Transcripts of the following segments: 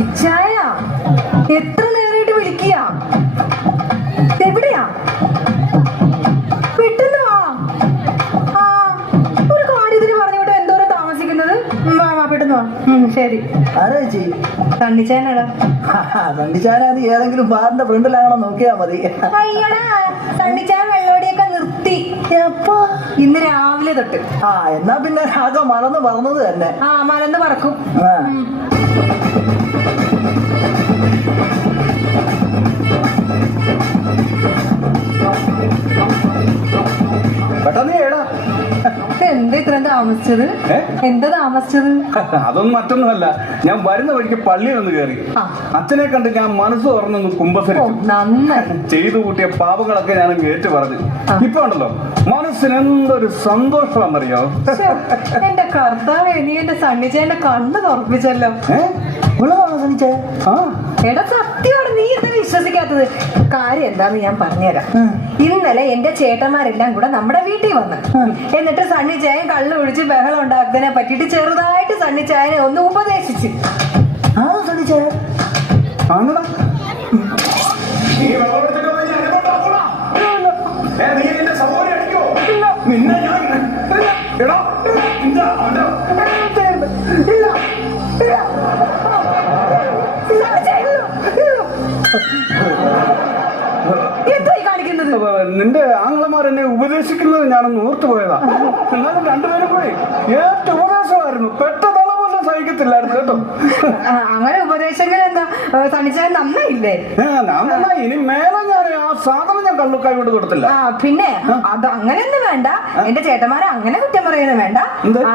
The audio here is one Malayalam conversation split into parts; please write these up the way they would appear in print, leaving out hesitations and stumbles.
ഇച്ചായ എത്ര നേരമായിട്ട് വിളിക്കുക? എവിടെയാ? പെട്ടെന്ന് വാ. ആ ഒരു കാര്യത്തിന് പറഞ്ഞോട്ട് എന്തോരം താമസിക്കുന്നത്? വാ വാ പെട്ടെന്ന് വാ. ശരി. ആരാ ചേച്ചി? സണ്ണിച്ചായനാടാ. സണ്ണിച്ചായനെ അത് ഏതെങ്കിലും ബാറിന്റെ ഫ്രണ്ടിലാണോ നോക്കിയാ മതി. അയ്യടാ സണ്ണിച്ചായൻ വെള്ളോടിയൊക്കെ നിർത്തി ഇന്ന് രാവിലെ തൊട്ട്. എന്നാ പിന്നെ ആകെ മറന്ന് പറഞ്ഞത് തന്നെ. മറന്ന് പറക്കും. പെട്ടെന്ന് ഏടാ എന്താ ഇത്രയും താമസിച്ചത്? എന്താ താമസിച്ചത്? അതൊന്നും മറ്റൊന്നുമല്ല, ഞാൻ വരുന്ന വഴിക്ക് പള്ളിയിൽ ഒന്ന് കയറി. അച്ഛനെ കണ്ട് ഞാൻ മനസ്സ് തുറന്നൊന്ന് കുമ്പസരിച്ചു. നന്നായി. ചെയ്തു കൂട്ടിയ പാപങ്ങളൊക്കെ ഞാൻ ഏറ്റു പറഞ്ഞു. ഇപ്പൊ ഉണ്ടല്ലോ മനസ്സിന് എന്തൊരു സന്തോഷമാണെന്നറിയോ? എന്റെ കർത്താവേ, നീ എന്റെ സണ്ണിച്ചേന്റെ കണ്ണ് തുറപ്പിച്ചല്ലോ. എടാ സത്യമാണ്, നീ എന്താ വിശ്വസിക്കാത്തത്? കാര്യം എന്താന്ന് ഞാൻ പറഞ്ഞുതരാം. ഇന്നലെ എന്റെ ചേട്ടന്മാരെല്ലാം കൂടെ നമ്മുടെ വീട്ടിൽ വന്ന്, എന്നിട്ട് സണ്ണിച്ചായൻ കള്ളു ഒഴിച്ച് ബഹളം ഉണ്ടാക്കുന്നതിനെ പറ്റിയിട്ട് ചെറുതായിട്ട് സണ്ണിച്ചായനെ ഒന്ന് ഉപദേശിച്ച്. എന്തായി കാണിക്കുന്നത്? നിന്റെ ആങ്ങളമാർ എന്നെ ഉപദേശിക്കുന്നത് ഞാനൊന്ന് ഓർത്തുപോയതാ. എന്നാലും രണ്ടുപേരും കൂടി ഏറ്റവും ഉപദേശമായിരുന്നു. പെട്ടതള പോലും സഹിക്കത്തില്ലായിരുന്നു കേട്ടോ. അങ്ങനെ ഉപദേശങ്ങൾ എന്താ സണ്ണിച്ചായൻ നന്നായില്ലേ? ഞാൻ നന്നായി. ഇനി മേലെ ഞാൻ ആ സാധനം ഞാൻ കള്ളുക്കായി കൊണ്ട് കൊടുത്തില്ല. പിന്നെ അത് അങ്ങനെയൊന്നും വേണ്ട. എന്റെ ചേട്ടന്മാരെ അങ്ങനെ കുറ്റം പറയുന്നത് വേണ്ട.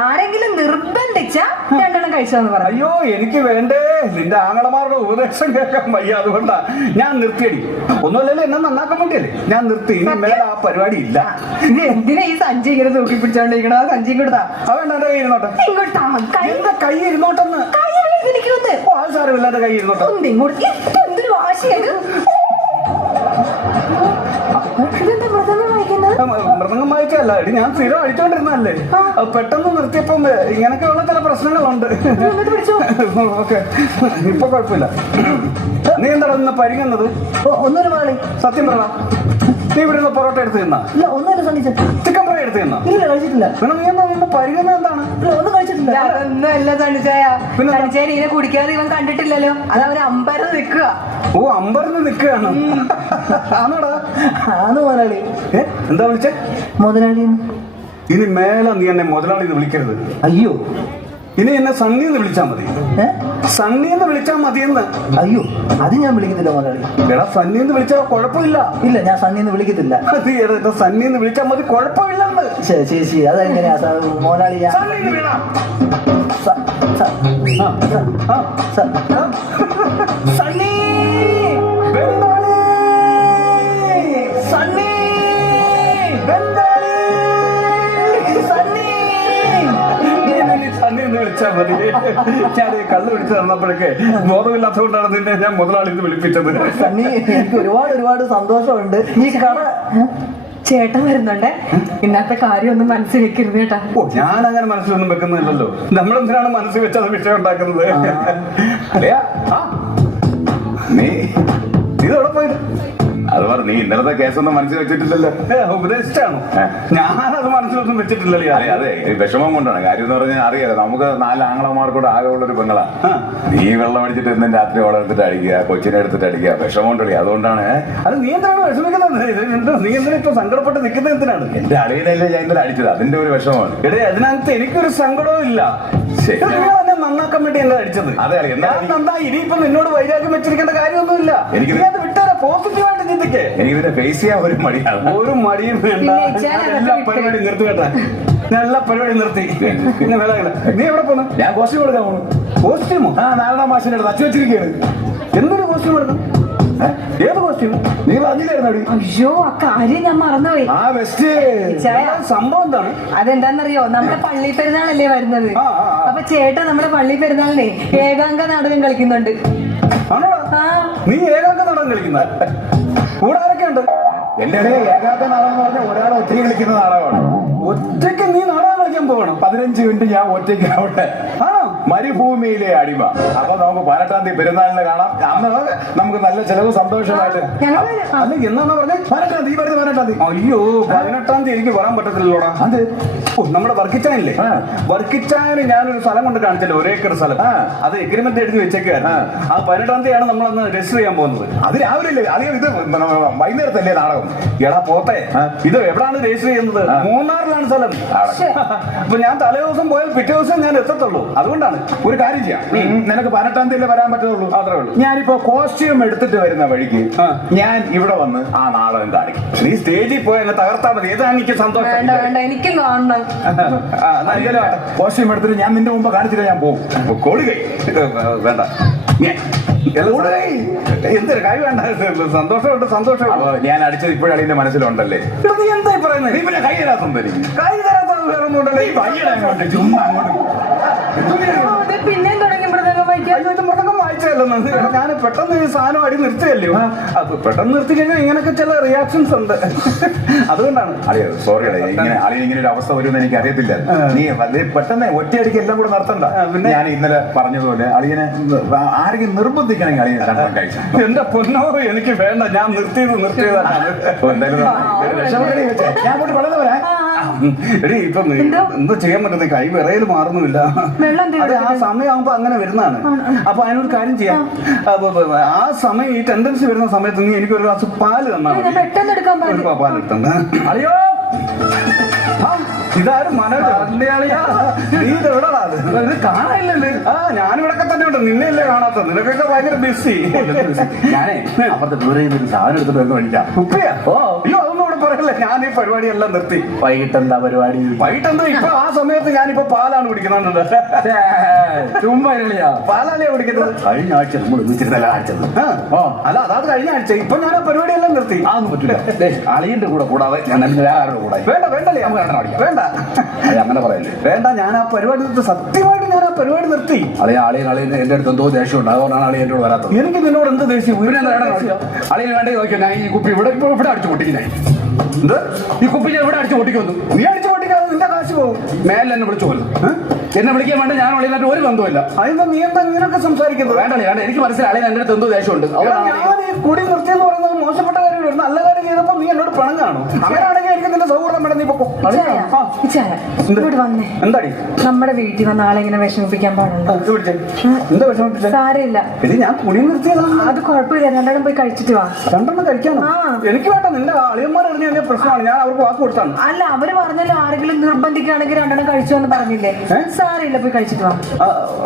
ആരെങ്കിലും നിർബന്ധിച്ച രണ്ടെണ്ണം കഴിച്ചോന്ന് പറഞ്ഞു. അയ്യോ എനിക്ക് വേണ്ടേ, നിന്റെ ആങ്ങളമാരുടെ ഉപദേശം കേൾക്കാൻ വയ്യ. അതുകൊണ്ടാ ഞാൻ നിർത്തിയടി. ഒന്നുമല്ലല്ലോ എന്നെ നന്നാക്കാൻ വേണ്ടിയല്ലേ ഞാൻ നിർത്തി. ഇനി മേലെ ആ പരിപാടി ഇല്ല. ഇത് എന്തിനാ ഈ സഞ്ചി ഇങ്ങനെ തൂക്കി പിടിച്ചോണ്ടിരിക്കണോ? ആ സഞ്ചി കൊടുത്താ വേണ്ട, എന്റെ കൈ ഇരുന്നോട്ടെ. എന്റെ കൈ ഇരുന്നോട്ടെന്ന്. അത് സാരമില്ലാതെ കൈ ഇരുന്നോട്ടെ. എന്തൊരു വാശിയത്. മൃദംഗം വായിക്കല്ല എടി, ഞാൻ സ്ഥിരം അടിച്ചോണ്ടിരുന്നല്ലേ. പെട്ടെന്ന് നിർത്തിയപ്പം ഇങ്ങനൊക്കെയുള്ള ചില പ്രശ്നങ്ങളുണ്ട്. ഓക്കെ, ഇപ്പൊ കുഴപ്പമില്ല. നീ എന്താണ് ഇന്ന് പരിങ്ങുന്നത്? ഒന്നൊരു മാളി സത്യം പറ, നീ ഇവിടെ നിന്ന് പൊറോട്ട എടുത്ത് തിന്നാ? ഇല്ല, ഒന്നുമില്ല സണ്ണിച്ച. ചിക്കൻ ഫ്രൈ എടുത്ത് തിന്നാ? ഇല്ല, കഴിച്ചിട്ടില്ല. നീ എന്താ നിന്റെ പരിഗണന എന്താണ്? ഒന്നും കഴിച്ചിട്ടില്ല. അതൊന്നും അല്ല സണ്ണിച്ചായ. സണ്ണിച്ചായ ഇതിനെ കുടിക്കാതെ ഇവൻ കണ്ടിട്ടില്ലല്ലോ. അത് അവര് അമ്പരന്ന് നിൽക്കുക. ഓ, അമ്പരന്ന് നിൽക്കുകയാണ്. ആണോടാ? ആന്ന് മുതലാളി. എന്താ വിളിച്ചേ? മുതലാളി. ഇനി മേലെ നീ എന്നെ മുതലാളി എന്ന് വിളിക്കരുത്. അയ്യോ, ഇനി എന്നെ സണ്ണി എന്ന് വിളിച്ചാ മതി. സണ്ണി എന്ന് വിളിച്ചാ മതിയെന്ന്. അയ്യോ, അത് ഞാൻ വിളിക്കത്തില്ല മുതലാളി. എടാ സണ്ണി എന്ന് വിളിച്ചാൽ കുഴപ്പമില്ല. ഇല്ല, ഞാൻ സണ്ണി എന്ന് വിളിക്കത്തില്ല. സണ്ണി എന്ന് വിളിച്ചാൽ മതി, കുഴപ്പമില്ലെന്ന്. ശരി, അതെങ്ങനെയാ മുതലാളി? സണ്ണി വിളിച്ചാ മതി. ഞാൻ കള്ളു പിടിച്ച് തന്നപ്പോഴൊക്കെ ബോധമില്ലാത്തതുകൊണ്ടാണ് നിന്നെ ഞാൻ മുതലാളി എന്ന് വിളിപ്പിച്ചത്. സണ്ണി, എനിക്ക് ഒരുപാട് സന്തോഷമുണ്ട്. ഈ കട ചേട്ടൻ വരുന്നുണ്ടേ. ഇന്നത്തെ കാര്യമൊന്നും മനസ്സിൽ വെക്കരുത് കേട്ടാ. ഓ, ഞാൻ അങ്ങനെ മനസ്സിലൊന്നും വെക്കുന്നില്ലല്ലോ. നമ്മളെന്തിനാണ് മനസ്സിൽ വെച്ചത് വിഷയം ഉണ്ടാക്കുന്നത്? അല്ലയാ, നീ ഇതെവിടെ പോയത്? അത് പറ, നീ ഇന്നലത്തെ കേസൊന്നും മനസ്സിൽ വെച്ചിട്ടില്ലല്ലോ. ഉപദേശിച്ചാണോ? ഞാനത് മനസ്സിലൊന്നും വെച്ചിട്ടില്ലല്ലോ. അതെ, വിഷമം കൊണ്ടാണ്. കാര്യം എന്ന് പറഞ്ഞാൽ അറിയാലോ, നമുക്ക് 4 ആങ്ങളമാർക്കൂടെ ആകെ ഉള്ളൊരു പെങ്ങളാ. നീ വെള്ളം അടിച്ചിട്ട് ഇന്നും രാത്രി ഓടെ എടുത്തിട്ട് അടിക്കുക, കൊച്ചിനെ എടുത്തിട്ട് അടിക്കുക, വിഷമം ഉണ്ടല്ലേ. അതുകൊണ്ടാണ്. അത് നീ എന്തിനാണ് വിഷമിക്കുന്നത്? നീ എന്തിനാ ഇപ്പൊ സങ്കടപ്പെട്ട് നിൽക്കുന്നത്? എന്തിനാണ്? എന്റെ അളിയനല്ലേ ഞാൻ ഇന്നലെ അടിച്ചത്, അതിന്റെ ഒരു വിഷമമാണ്. എടേ, അതിനകത്ത് എനിക്കൊരു സങ്കടവും ഇല്ല. എന്നെ നന്നാക്കാൻ വേണ്ടി എന്നെ അടിച്ചത്. അതെ, എന്താ ഇനിയിപ്പൊ നിന്നോട് വൈരാഗ്യം വെച്ചിരിക്കേണ്ട കാര്യമൊന്നുമില്ല. എനിക്ക് അത് വിട്ടാരാ, പോസിറ്റീവായിട്ട് ചിന്തിക്കേ. എനിക്കിതിനെ ഫേസ് ചെയ്യാൻ ഒരു മടിയാണ്. ഒരു മടിയും വേണ്ട. എല്ലാ പരിപാടി നിർത്തി കേട്ടാ. ഞാൻ എല്ലാ പരിപാടി നിർത്തി. പിന്നെ വില. നീ എവിടെ പോന്നു? ഞാൻ കോസ്റ്റ്യൂം എടുക്കാൻ പോകുന്നു. കോസ്റ്റ്യൂമോ? നാരായണ മാഷിന്റെ അടുത്ത് അച്ചു വെച്ചിരിക്കുകയാണ്. എന്തൊരു കോസ്റ്റ്യൂം എടുക്കും? ഏത് കോസ്റ്റ്യൂം? നീ പറഞ്ഞില്ലായിരുന്നു? അയ്യോ, ആ കാര്യം ഞാൻ മറന്നുപോയി. സംഭവം എന്താണ്? അതെന്താന്നറിയോ, നമ്മുടെ പള്ളി പെരുന്നാളല്ലേ വരുന്നത്. അപ്പൊ ചേട്ടൻ നമ്മുടെ പള്ളി പെരുന്നാളിനെ ഏകാംഗ നാടകം കളിക്കുന്നുണ്ട്. നീ ഏകാംഗ നാടകം കളിക്കുന്ന കൂടെ ആരൊക്കെ ഉണ്ട്? എന്റെ ഏകാംഗ നാടകം എന്ന് പറഞ്ഞാൽ ഒരാൾ ഒറ്റയ്ക്ക് കളിക്കുന്ന നാടകമാണ്. ഒറ്റയ്ക്ക് നീ നാടകം കളിക്കാൻ പോകണം? 15 മിനിറ്റ് ഞാൻ ഒറ്റയ്ക്ക് ആവട്ടെ. ആണോ? മരുഭൂമിയിലെ അടിമ. അപ്പൊ നമുക്ക് 18-ാം തീയതി പെരുന്നാളിന് കാണാം. അന്ന് നമുക്ക് നല്ല ചെലവ് സന്തോഷമായിട്ട്. അല്ല എന്നാണ് പറഞ്ഞത്? 18-ാം തീയതി, 18-ാം തീയതി. അയ്യോ 18-ാം തീയതി എനിക്ക് വരാൻ പറ്റത്തില്ലല്ലോടാ. അത് നമ്മുടെ വർക്കിച്ചാനില്ലേ, വർക്കിച്ചാന് ഞാനൊരു സ്ഥലം കൊണ്ട് കാണിച്ചല്ലോ, 1 ഏക്കർ സ്ഥലം. അത് എഗ്രിമെന്റ് എഴുതി വെച്ചേക്കായിരുന്നു. ആ 18-ാം തീയതിയാണ് നമ്മളന്ന് രജിസ്റ്റർ ചെയ്യാൻ പോകുന്നത്. അത് രാവിലെ അധികം ഇത് വൈകുന്നേരത്തല്ലേ നാടകം? എടാ പോത്തെ, ഇത് എവിടാണ് രജിസ്റ്റർ ചെയ്യുന്നത്? മൂന്നാറിലാണ് സ്ഥലം. അപ്പൊ ഞാൻ തലേ ദിവസം പോയാൽ പിറ്റേ ദിവസം ഞാൻ എത്തത്തുള്ളൂ. അതുകൊണ്ടാണ് ഒരു കാര്യം ചെയ്യാം, നിനക്ക് 18-ാം തീയതി വരാൻ പറ്റുള്ളൂ. അത്രേ ഉള്ളൂ. ഞാനിപ്പോ കോസ്റ്റ്യൂം എടുത്തിട്ട് വരുന്ന വഴിക്ക് ഞാൻ ഇവിടെ വന്ന് ആ നാടകം കാണിക്കും. നീ സ്റ്റേജിൽ പോയി എന്നെ തകർത്താൽ മതി. ഏതാ എനിക്ക് സന്തോഷം. വേണ്ട വേണ്ട, എനിക്ക് കാണണം. കോസ്റ്റ്യൂം എടുത്തിട്ട് ഞാൻ നിന്റെ മുമ്പ് കാണിച്ചിട്ട് ഞാൻ പോകും. കൊടുകൈ വേണ്ട, എന്തൊരു കാര്യം വേണ്ട. സന്തോഷമുണ്ട്, സന്തോഷമുണ്ട്. ഞാൻ അടിച്ചത് ഇപ്പോഴാണ് എന്റെ മനസ്സിലുണ്ടല്ലേ. നീ എന്തായി പറയുന്നത്? നീ പിന്നെ കൈ തരാത്തുണ്ടായിരിക്കും. കൈ തരാത്തത് വേറെ ഒന്നുമുണ്ടല്ലോ. ചുമ്മാ അങ്ങോട്ട് പിന്നെയും തുടങ്ങി മൃദംഗം വായിക്കാൻ. ഇത് മൃദംഗം വായിച്ചല്ലോ. ഞാൻ പെട്ടെന്ന് ഈ സാധനം അടി നിർത്തിയല്ലോ. അത് പെട്ടെന്ന് നിർത്തി കഴിഞ്ഞാൽ ഇങ്ങനൊക്കെ ചില റിയാക്ഷൻസ് ഉണ്ട്. അതുകൊണ്ടാണ്. സോറി ഇങ്ങനെ ഒരു അവസ്ഥ വരുമെന്ന് എനിക്ക് അറിയത്തില്ല. നീ പെട്ടെന്ന് ഒറ്റയടിക്ക് എല്ലാം കൂടെ നടത്തണ്ട. പിന്നെ ഞാൻ ഇന്നലെ പറഞ്ഞതുപോലെ അളിയനെ ആരെങ്കിലും നിർബന്ധിക്കണമെങ്കിൽ അളിയനെ രണ്ടെണ്ണം കഴിച്ചു. എന്റെ പൊന്നോ, എനിക്ക് വേണ്ട. ഞാൻ നിർത്തിയതാണ്. ഞാൻ അങ്ങോട്ട് വളരെ വരാം. എടി ഇപ്പൊ എന്താ ചെയ്യാൻ പറ്റുന്നത്? കൈ വിറയിൽ മാറുന്നുമില്ല. അത് ആ സമയമാകുമ്പോ അങ്ങനെ വരുന്നതാണ്. അപ്പൊ അതിനൊരു കാര്യം ചെയ്യാം. ആ സമയം ഈ ടെൻഡൻസി വരുന്ന സമയത്ത് നീ എനിക്കൊരു ഗ്ലാസ് പാല് തന്നാ മതി. പെട്ടെന്ന് എടുക്കാൻ പാടില്ല. പാല് എടുത്തണ്ട. അയ്യോ ഇതാരും നീ ഇതെവിടാ? ഇത് കാണാനില്ലല്ലേ? ഞാനിവിടൊക്കെ തന്നെ ഉണ്ട്. നിന്നെയല്ലേ കാണാത്തത്? നിനക്കൊക്കെ ഭയങ്കര ബിസി. ഞാനേ അപ്പുറത്തെ ദൂരെ ഒരു സാധനം എടുത്തിട്ട് വരുന്ന വഴിക്കാം. ഉപ്പയാ? അയ്യോ അതൊന്നും ഇവിടെ പറയല്ലേ. ഞാൻ ഈ പരിപാടിയെല്ലാം നിർത്തി. വൈകിട്ട് എന്താ പരിപാടി? വൈകിട്ടെന്താ? ഇപ്പൊ ആ സമയത്ത് ഞാനിപ്പോ പാലാണ് കുടിക്കുന്നുണ്ട്. ചുമ്മാ പാലല്ലേ കുടിക്കുന്നത്? കഴിഞ്ഞ ആഴ്ച നമ്മൾ ഒന്നിച്ചിരുന്നല്ല കാണിച്ചത്. അല്ല അതാത് കഴിഞ്ഞ ആഴ്ച. ഇപ്പൊ ഞാൻ ആ പരിപാടിയെല്ലാം നിർത്തി. അതൊന്നും പറ്റില്ല. അളിയന്റെ കൂടെ കൂടാതെ ഞാൻ ആരുടെ കൂടെ വേണ്ട വേണ്ടല്ലേ? വേണ്ട അങ്ങനെ പറയല്ലേ. വേണ്ട, ഞാൻ ആ പരിപാടി നിർത്തി. സത്യമായിട്ട് ഞാൻ ആ പരിപാടി നിർത്തി. അളിയൻ എന്റെ അടുത്ത് എന്തോ ദേഷ്യമുണ്ട്. അതുകൊണ്ടാണ് അളിയൻ എന്നോട് വരാത്തത്. എനിക്ക് നിന്നോട് എന്ത് ദേഷ്യം? അളിയൻ വേണ്ടേ നോക്കിയോ? ഞാൻ ഈ കുപ്പി ഇവിടെ അടിച്ചു പൊട്ടിക്കുന്നേ. എന്ത്? ഈ കുപ്പി ഞാൻ ഇവിടെ അടിച്ചു പൊട്ടിക്കൊന്നു. നീ അടിച്ചു പൊട്ടിക്കാതെ നിന്റെ കാശ് പോകും. മേലെ എന്നെ വിളിച്ചു പോലും. എന്നെ വിളിക്കാൻ വേണ്ട. ഞാൻ അളിയനായിട്ട് ഒരു ബന്ധമില്ല. അതിന്റെ നീ എന്താ ഇങ്ങനെയൊക്കെ സംസാരിക്കുന്നത്? വേണ്ട എനിക്ക് മനസ്സിലായി അളിയൻ എന്റെ അടുത്ത് എന്തോ ദേഷ്യമുണ്ട്. ഞാൻ ഈ കുടി നിർത്തിയെന്ന് പറയുന്നത് മോശപ്പെട്ട കാര്യമാണ്. ഒരു നല്ല കാര്യം ചെയ്തപ്പോ നീ എന്നോട് പണം കാണും. അങ്ങനെയാണെങ്കിൽ എനിക്ക് നിന്റെ സൗഹൃദം വേണം. നീ പൊക്കോ. വന്നേ. എന്താടി നമ്മുടെ വീട്ടിൽ വന്ന ആളെ ഇങ്ങനെ വിഷമിപ്പിക്കാൻ പാടില്ല. എന്താ വിഷമിപ്പിച്ച? സാരമില്ല. ഇത് ഞാൻ കുടി നിർത്തിയതാണ്. അത് കുഴപ്പമില്ല. രണ്ടെണ്ണം പോയി കഴിച്ചിട്ട് വാ. രണ്ടെണ്ണം കഴിക്കാനോ? എനിക്ക് വേണ്ട. നിന്റെ അളിയന്മാർ അറിഞ്ഞ എന്റെ പ്രശ്നമാണ്. ഞാൻ അവർക്ക് വാക്ക് കൊടുത്താണ്. അല്ല, അവര് പറഞ്ഞല്ലോ ആരെങ്കിലും നിർബന്ധിക്കുകയാണെങ്കിൽ രണ്ടെണ്ണം കഴിച്ചു എന്ന് പറഞ്ഞില്ലേ? സാരമില്ല, പോയി കഴിച്ചിട്ട് വാ.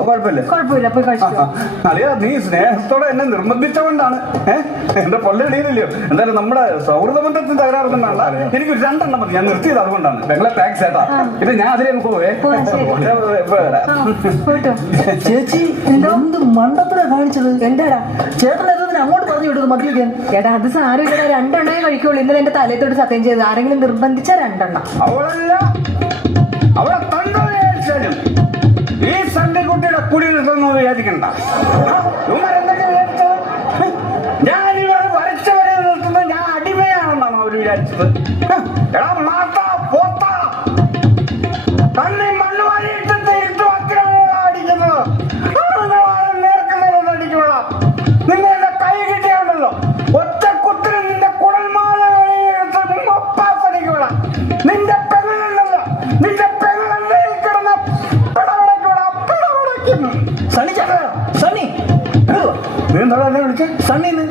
കുഴപ്പമില്ല, പോയി കഴിച്ചിട്ട് വാ. അളിയാ, നീ സ്നേഹത്തോടെ എന്നെ നിർബന്ധിച്ചതുകൊണ്ടാണ്. എന്റെ പൊല്ലടിയില്ലല്ലോ. എന്തായാലും നമ്മുടെ സൗഹൃദ ബന്ധത്തിന് തകരാറുകൊണ്ടാണ്. എനിക്ക് 2 എണ്ണം മതി. ഞാൻ നിർത്തിയത് അതുകൊണ്ടാണ്. നിങ്ങളെ താങ്ക്സ് ചേട്ടാ. ഇത് ഞാൻ അതിലേക്ക് പോവേ. ചേച്ചി എന്ത് മണ്ടത്തിനാ കാണിച്ചത്? എന്താടാ ചേട്ടൻ എന്നതിന് അങ്ങോട്ട് പറഞ്ഞു വിട്ടത് മദ്യപിക്കാൻ? എടാ അത് സാരമില്ല. 2 എണ്ണേ കഴിക്കുള്ളൂ. ഇന്നലെ എന്റെ തലയത്തോട് സത്യം ചെയ്ത് ആരെങ്കിലും നിർബന്ധിച്ച 2 എണ്ണം. അവളെ തന്നോച്ചാലും ഈ സണ്ണിക്കുട്ടിയുടെ കുടി നിർത്തുന്നു വിചാരിക്കണ്ട. എന്തൊക്കെ വിചാരിച്ചത്? ഞാൻ ഇവരെ വരച്ചവരെ നിർത്തുന്നത് ഞാൻ അടിമയാണെന്നാണ് അവർ വിചാരിച്ചത്. എടാ മാത്താ പോത്താ, തന്നെ മണ്ണ് വാരിയിട്ട് തിരിച്ചു അടിക്കുന്നത്. നേർക്കുന്നതൊന്നും അടിക്കൊള്ളാം. നിന്നെ എന്റെ കൈ കിട്ടിയുണ്ടല്ലോ, ഒറ്റ കുത്തിന് നിന്റെ കുടൽമാല ഒപ്പാസടിക്കൊള്ളാം. നിന്റെ പെങ്ങളുണ്ടല്ലോ, നിന്റെ പെങ്ങളെ കിടന്ന സണ്ണി നീ എന്താ എന്നെ വിളിച്ചേ? സണ്ണിന്ന്.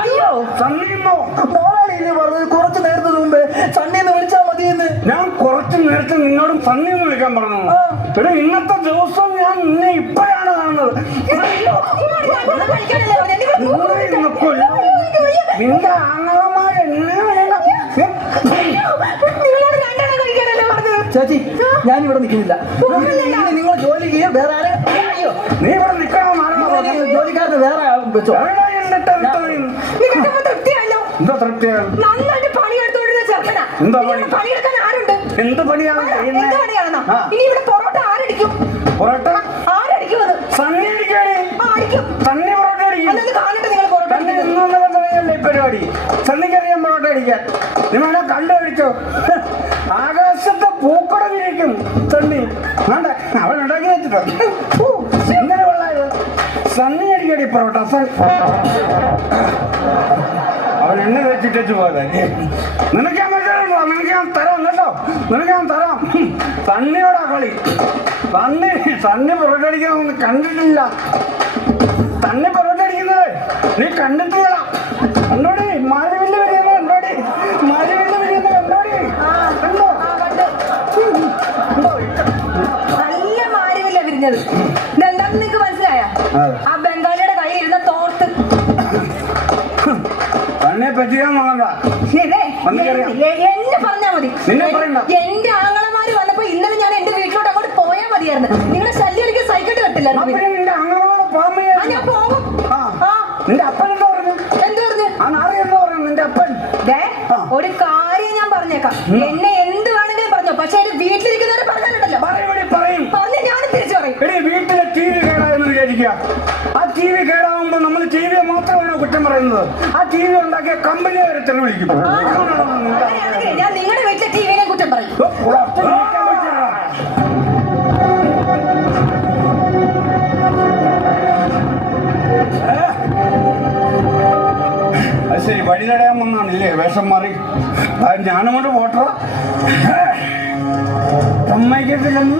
അയ്യോ സണ്ണിന്നോ? പറഞ്ഞത് കുറച്ച് നേരത്തിന് മുമ്പേ സണ്ണിന്ന് വിളിച്ചാ മതിയെന്ന്. ഞാൻ കുറച്ച് നേരത്തെ നിന്നോടും സണ്ണിന്ന് വിളിക്കാൻ പറഞ്ഞു. എടാ ഇന്നത്തെ ദിവസം ഞാൻ നിന്നെ ഇപ്പോഴാണ് കാണുന്നത്. നിന്റെ ആങ്ങളമാർ എന്നെ ചേച്ചി ഞാൻ ഇവിടെ നിൽക്കുന്നില്ല. നിങ്ങൾ ജോലി ചെയ്യാൻ വേറെ ആരെ? നീ ഇവിടെ നിൽക്കണോ? ജോലിക്കാരന് വേറെ വെച്ചോ. എന്താ തൃപ്തിയാണ്? നന്നായിട്ട് പണിയെടുത്തോണ്ടിരുന്ന ചെറുക്കനാ. എന്താ പണി? പണിയെടുക്കാൻ ആരുണ്ട്? എന്ത് പണിയാണ് ചെയ്യുന്നത്? എന്ത് പണിയാണെന്നോ? ഇനി ഇവിടെ പൊറോട്ട ആരടിക്കും? പൊറോട്ട ആരടിക്കും? അത് സണ്ണി അടിക്കാണ്. അടിക്കും. സണ്ണി പൊറോട്ട അടിക്കും. അതൊന്ന് കാണട്ടെ നിങ്ങൾ പൊറോട്ട സണ്ണി ഇന്നലെ തുടങ്ങിയല്ലേ ഈ പരിപാടി. സണ്ണിക്കറിയാൻ പൊറോട്ട അടിക്കാൻ. നീ വേണോ കണ്ടു കഴിച്ചോ? ആകാശത്തെ പൂക്കട വിരിക്കും തണ്ണി വേണ്ട അവൻ ഉണ്ടാക്കി വെച്ചിട്ടോ എങ്ങനെ വെള്ളായത് സണ്ണി അടിക്കടി പൊറോട്ട അവൻ എണ്ണ വെച്ചിട്ടു പോലെ നിനക്ക് ഞാൻ മനസ്സിലുണ്ടോ നിനക്ക് ഞാൻ തരാം കേട്ടോ നിനക്ക് ഞാൻ തരാം തണ്ണിയോടാ കളി തണ്ണി പൊറോട്ട അടിക്കുന്നതൊന്നും കണ്ടിട്ടില്ല തന്നെ പൊറോട്ട അടിക്കുന്നത് നീ കണ്ടിട്ടില്ല കണ്ടോടി മാരിവില്ല് വരികയെന്ന് കണ്ടോടി മാരിവില്ല് വരികയെന്ന് കണ്ടോടി കണ്ടോ നല്ല മാരിവില്ല വിരിഞ്ഞത് ഇതെന്താന്ന് നിനക്ക് മനസ്സിലായ ആ ബംഗാളിയുടെ കയ്യിൽ ഇരുന്ന തോർത്ത് തന്നെ പറ്റിയാൻ നോക്കണ്ട എന്നെ പറഞ്ഞാ മതി. എന്റെ ആങ്ങളമാര് വന്നപ്പോ ഇന്നലെ ഞാൻ എന്റെ വീട്ടിലോട്ട് അങ്ങോട്ട് പോയാൽ മതിയായിരുന്നു. നിങ്ങളെ ശല്യം എനിക്ക് സഹിക്കട്ട് പറ്റില്ലായിരുന്നു. ഞാൻ പോകും. നിന്റെ അപ്പൻ എന്താ പറഞ്ഞു? എന്ത് പറഞ്ഞു? ആ നാളെ എന്താ പറഞ്ഞു നിന്റെ അപ്പൻ? ഒരു കാര്യം ഞാൻ പറഞ്ഞേക്കാം. എന്നെ എന്ത് വേണമെങ്കിലും പറഞ്ഞോ, പക്ഷെ എന്റെ വീട്ടിലിരിക്കുന്നവരെ പറഞ്ഞാലുണ്ടല്ലോ പറഞ്ഞ ഞാനും തിരിച്ചു പറയും. വീട്ടിലെ ടി വി കേടായെന്ന് വിചാരിക്കുക. ആ ടി വി കേടാവുമ്പോ നമ്മൾ ടി വിയെ മാത്രമാണോ കുറ്റം പറയുന്നത്? ആ ടി വി ഉണ്ടാക്കിയ കമ്പനിയെ വരെ തെളിവ് വിളിക്കും. ഞാൻ നിങ്ങളുടെ വീട്ടിലെ ടി വിനെ കുറ്റം പറയും. അത് ശരി, വഴി തടയാൻ വന്നാണില്ലേ വേഷം മാറി? അത് ഞാനങ്ങോട്ട് പോട്ടറ സമ്മതിക്കത്തില്ലെന്ന്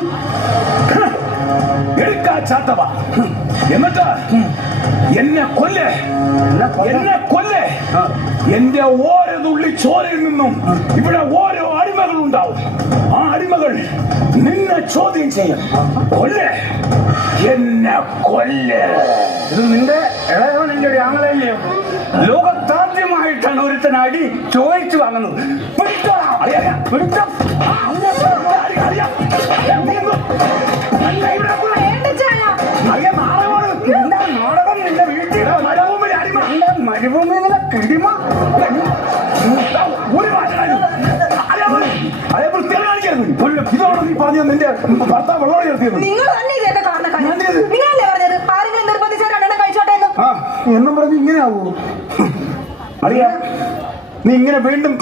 എടുക്കാച്ചാത്തവ എന്നിട്ട് എന്നെ കൊല്ലേ എന്റെ ഓരോ തുള്ളി ചോരയിൽ നിന്നും ഇവിടെ ഓരോ അടിമകൾ ഉണ്ടാവും. ആ അടിമകൾ നിന്നെ ചോദ്യം ചെയ്യും. എന്നെ കൊല്ലേ. ഇത് നിന്റെ ഇളയവൻ എന്റെ ഒരു ആങ്ങളല്ലയോ? ലോകത്താദ്യമായിട്ടാണ് ഒരുത്തൻ അടി ചോദിച്ചു വാങ്ങുന്നത്. നാടകം നിന്റെ വീട്ടിൽ മരുഭൂമിയിലെ കിടിമ അതേ വൃത്തിയാണ് കാണിക്കരുത്. ഇതോടെ നീ പറഞ്ഞു നിന്റെ ഭർത്താവ് വെള്ളം ചേർത്തിയത്. നിങ്ങൾ തന്നെ ഇതേന്റെ കാരണക്കാരൻ. നിങ്ങളല്ലേ പറഞ്ഞത് ആരെങ്കിലും നിർബന്ധിച്ചാൽ രണ്ടെണ്ണം കഴിച്ചോട്ടെ എന്ന്? എന്നും പറഞ്ഞ് ഇങ്ങനെ ആവൂ? അറിയാ നീ ഇങ്ങനെ വീണ്ടും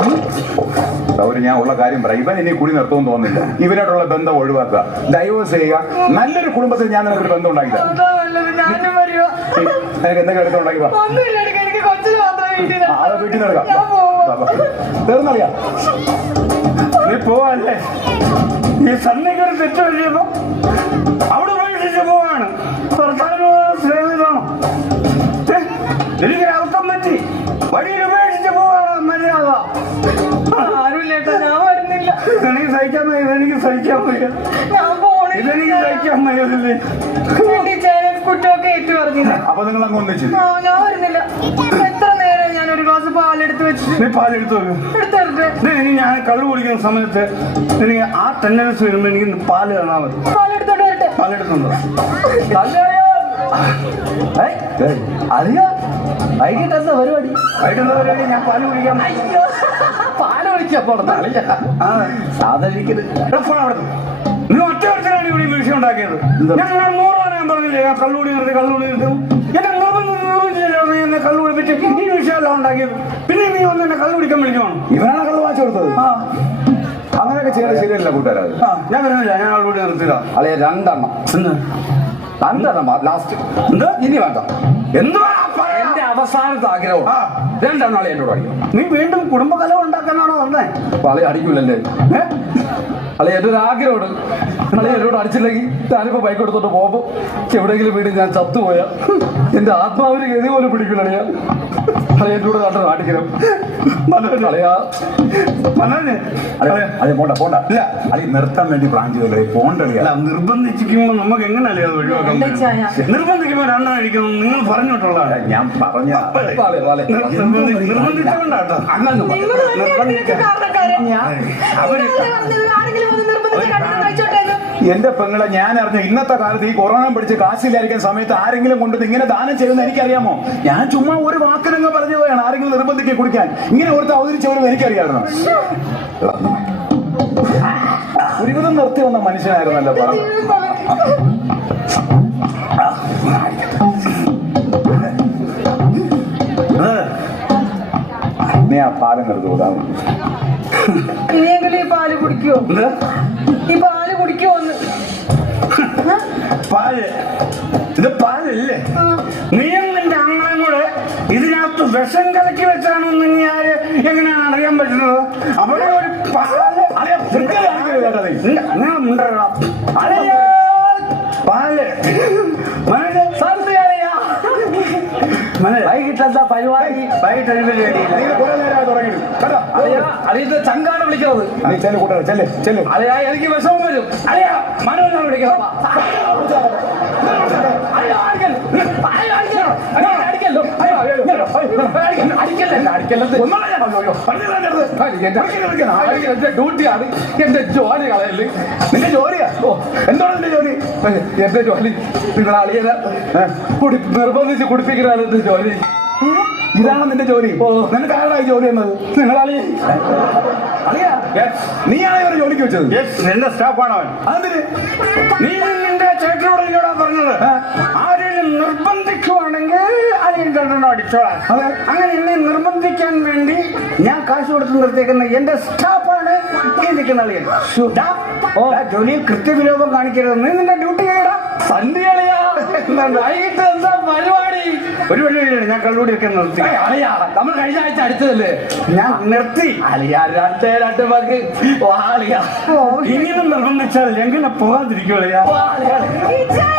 ഞാൻ ഉള്ള കാര്യം പറയാം. ഇവൻ ഇനി കുടി നിർത്തുമെന്ന് തോന്നുന്നില്ല. ഇവനായിട്ടുള്ള ബന്ധം ഒഴിവാക്കുക, ഡൈവേഴ്സ് ചെയ്യുക. നല്ലൊരു കുടുംബത്തിൽ ഞാൻ നിനക്കൊരു ബന്ധം ഉണ്ടാക്കി തരാം. എന്തൊക്കെ എടുത്ത് ഉണ്ടാക്കി ആളെ വീട്ടിൽ നിന്ന് എടുക്കാം. തീർന്നറിയാം. നീ പോവല്ലേ? ഈ സണ്ണിക്കൊരു തെറ്റ് കഴിയുമ്പോ അവിടെ ഉപേക്ഷിച്ച് പോവാണ്. ഭർത്താവിനോട് സ്നേഹിതാണോ? എനിക്കൊരർത്ഥം പറ്റി. വഴിയിൽ ഉപേക്ഷിച്ച് പോവാണ് മര്യാദ. ആരുമില്ലേട്ടാ, ഞാൻ വരുന്നില്ല. ഇതെനിക്ക് സഹിക്കാൻ വയ്യ. ഇതെനിക്ക് സഹിക്കാൻ വയ്യ. കുറ്റമൊക്കെ ഏറ്റു പറഞ്ഞില്ല. അപ്പൊ നിങ്ങൾ അങ്ങ് ഒന്നിച്ചു. ഞാൻ വരുന്നില്ല. എത്ര നേരം ഞാൻ ഒരു ഗ്ലാസ് പാലെടുത്ത് വെച്ചിട്ട്. നീ പാലെടുത്ത് ഇനി ഞാൻ കള്ളു കുടിക്കുന്ന സമയത്ത് എനിക്ക് ആ ടെൻഡൻസ് വരുമ്പോ എനിക്ക് പാല് കാണാൻ മതി. പാലെടുത്തോട്ട് വരട്ടെ. പാലെടുത്തുണ്ടോ? അറിയാ വൈകിട്ട് എന്താ പരിപാടി? വൈകിട്ടുള്ള പരിപാടി ഞാൻ പാല് കുടിക്കാൻ പാല ഒഴിക്കാൻ പോണത് സാധനിക്കല്. നീ ഒറ്റ ഒരുത്തനാണ് ഇവിടെ വിഷയം ഉണ്ടാക്കിയത്. ഞാൻ 100 ഞാൻ പറഞ്ഞില്ലേ കള്ളുകൂടി നിർത്തി എന്നെ എന്നെ കള്ളു കുടിപ്പിച്ച് ഈ വിഷയമെല്ലാം ഉണ്ടാക്കിയത്. പിന്നെ നീ വന്ന് എന്നെ കള്ളു കുടിക്കാൻ വിളിച്ചു വേണം. ഇവനാണ് കള്ളു വാങ്ങിച്ചു കൊടുത്തത്. അങ്ങനെയൊക്കെ ചെയ്യാൻ ശരിയല്ല കൂട്ടുകാരാ. ഞാൻ വരുന്നില്ല. ഞാൻ കള്ളുകൂടി നിർത്തില്ല. അളെ രണ്ടെണ്ണം ലാസ്റ്റ്. എന്താ ഇനി വേണ്ട. എന്തുവാ എന്റെ അവസാനത്തെ ആഗ്രഹം രണ്ടെണ്ണം അളെ എന്നോട് അടിക്കും. നീ വീണ്ടും കുടുംബകലം ഉണ്ടാക്കാനാണോ വന്നേ? അളെ അടിക്കൂലല്ലേ? അളെ എന്റെ ഒരു ആഗ്രഹമുണ്ട്. അളെ എന്നോട് അടിച്ചില്ലെങ്കിൽ ഞാനിപ്പോ ബൈക്ക് എടുത്തോട്ട് പോകുമ്പോ എവിടെയെങ്കിലും വീട് ഞാൻ ചത്തുപോയാ എന്റെ ആത്മാവിന് ഗതി പോലും പിടിക്കില്ല. അളിയാ അളെ എന്നോട് കണ്ട നാട്ടിക്കണം. അളയാ അതെ പോണ്ട ഇല്ല അത് നിർത്താൻ വേണ്ടി പ്ലാൻ ചെയ്തല്ലേ പോണ്ടല്ലേ. നിർബന്ധിക്കുമ്പോ നമുക്ക് എങ്ങനെയല്ലേ അത് ഒഴിവാക്കാൻ? നിർബന്ധിക്കുമ്പോ രണ്ടെണ്ണം കഴിക്കണം നിങ്ങൾ പറഞ്ഞിട്ടുള്ള ഞാൻ പറഞ്ഞ നിർബന്ധിച്ചുകൊണ്ടാട്ടോ. എന്റെ പെങ്ങളെ ഞാൻ അറിഞ്ഞ ഇന്നത്തെ കാലത്ത് ഈ കൊറോണ പിടിച്ച് കാശില്ലായിരിക്കുന്ന സമയത്ത് ആരെങ്കിലും കൊണ്ടുവന്ന് ഇങ്ങനെ ദാനം ചെയ്യുന്ന എനിക്കറിയാമോ? ഞാൻ ചുമ്മാ ഒരു വാക്കിനങ്ങ് പറഞ്ഞു പോയാണ്. ആരെങ്കിലും നിർബന്ധിക്ക് കുടിക്കാൻ ഇങ്ങനെ ഒരുത്ത് അവതരിച്ചവരും എനിക്കറിയാമായിരുന്നു. ഒരുവിധം നിർത്തി വന്ന മനുഷ്യനായിരുന്നല്ലോ പറഞ്ഞു. നീ ആ പാലം നിർത്തി കൂടാ. ഇനിയെങ്കിലും ഈ പാല് കുടിക്കുവോ? ഈ പാല് കുടിക്കുമോന്ന്. പാല് ഇത് പാലല്ലേ? നീയും നിന്റെ അങ്ങളും കൂടെ ഇതിനകത്ത് വിഷം കലക്കി വെച്ചാണെന്ന് ഇനി ആര് എങ്ങനെയാണ് അറിയാൻ പറ്റുന്നത്? അവിടെ ഒരു പാല് നിങ്ങൾ മുണ്ടടാ പാല് വൈകിട്ടെന്താ പരിപാടി? വൈകിട്ട് അളിയന്റെ ചങ്കാണ് വിളിക്കുന്നത്. അളിയാ എനിക്ക് വിഷമം വരും. അളിയാ മനോനാണ് വിളിക്കുന്നത്. ഡ്യൂട്ടിയാണ്. എന്റെ ജോലി കളയല്ലേ. നിന്റെ ജോലിയാ? എന്താണ് നിന്റെ ജോലി? എന്റെ ജോലി നിങ്ങൾ അളിയനെ നിർബന്ധിച്ച് കുടിപ്പിക്കുന്നതാണ് എന്റെ ജോലി. ഇതാണ് നിന്റെ ജോലി? നിനക്ക് ആരായി ജോലി എന്നത്? നിങ്ങൾ അളിയ നീയാണ് ഇവരെ ജോലിക്ക് വെച്ചത്? എന്റെ സ്റ്റാഫാണ് അവൻ. അതെന്തിന്? നീ നിന്റെ ചേട്ടനോട് എന്നോടാ പറഞ്ഞത് ആരെയും നിർബന്ധിക്കുവാണെങ്കിൽ അതിൽ രണ്ടെണ്ണം അടിച്ചോളാം. അങ്ങനെ എന്നെ നിർബന്ധിക്കാൻ വേണ്ടി ഞാൻ കാശ് കൊടുത്ത് നിർത്തിയേക്കുന്ന എന്റെ സ്റ്റാഫാണ് ഈ നിൽക്കുന്ന അളിയൻ. ജോലിയിൽ കൃത്യവിലോപം കാണിക്കരുത്. നീ നിന്റെ ഡ്യൂട്ടി ചെയ്യടാ. സന്ധ്യളിയാ വൈകിട്ട് എന്താ പരിപാടി? ഒരു വഴിയിലാണ് ഞാൻ കള്ളുകൂടിയൊക്കെ നിർത്തി. അളിയാ നമ്മൾ കഴിഞ്ഞ ആഴ്ച അടിച്ചതല്ലേ? ഞാൻ നിർത്തി. അളിയാ രണ്ട് പേർക്ക് ഇങ്ങനെ നിർബന്ധിച്ചാൽ എങ്ങനെ പോകാതിരിക്കുള്ളയാ? ഈ ചായ